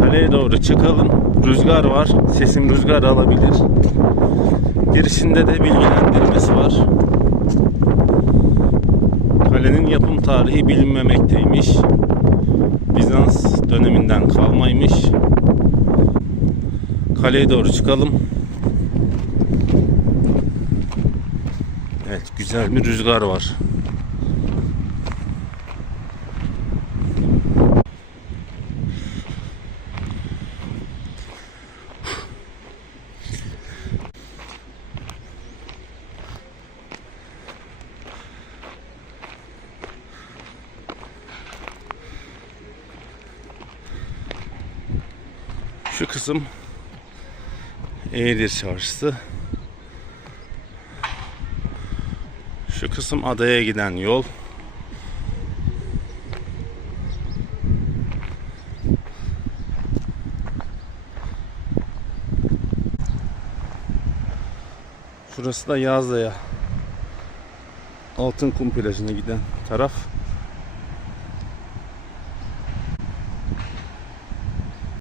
Kaleye doğru çıkalım. Rüzgar var. Sesim rüzgar alabilir. Girişinde de bilgilendirmesi var. Kalenin yapım tarihi bilinmemekteymiş. Bizans döneminden kalmaymış. Kaleye doğru çıkalım. Evet güzel bir rüzgar var. Şu kısım Eğirdir Çarşısı. Şu kısım adaya giden yol. Şurası da Yazlı'ya. Altın Kum plajına giden taraf.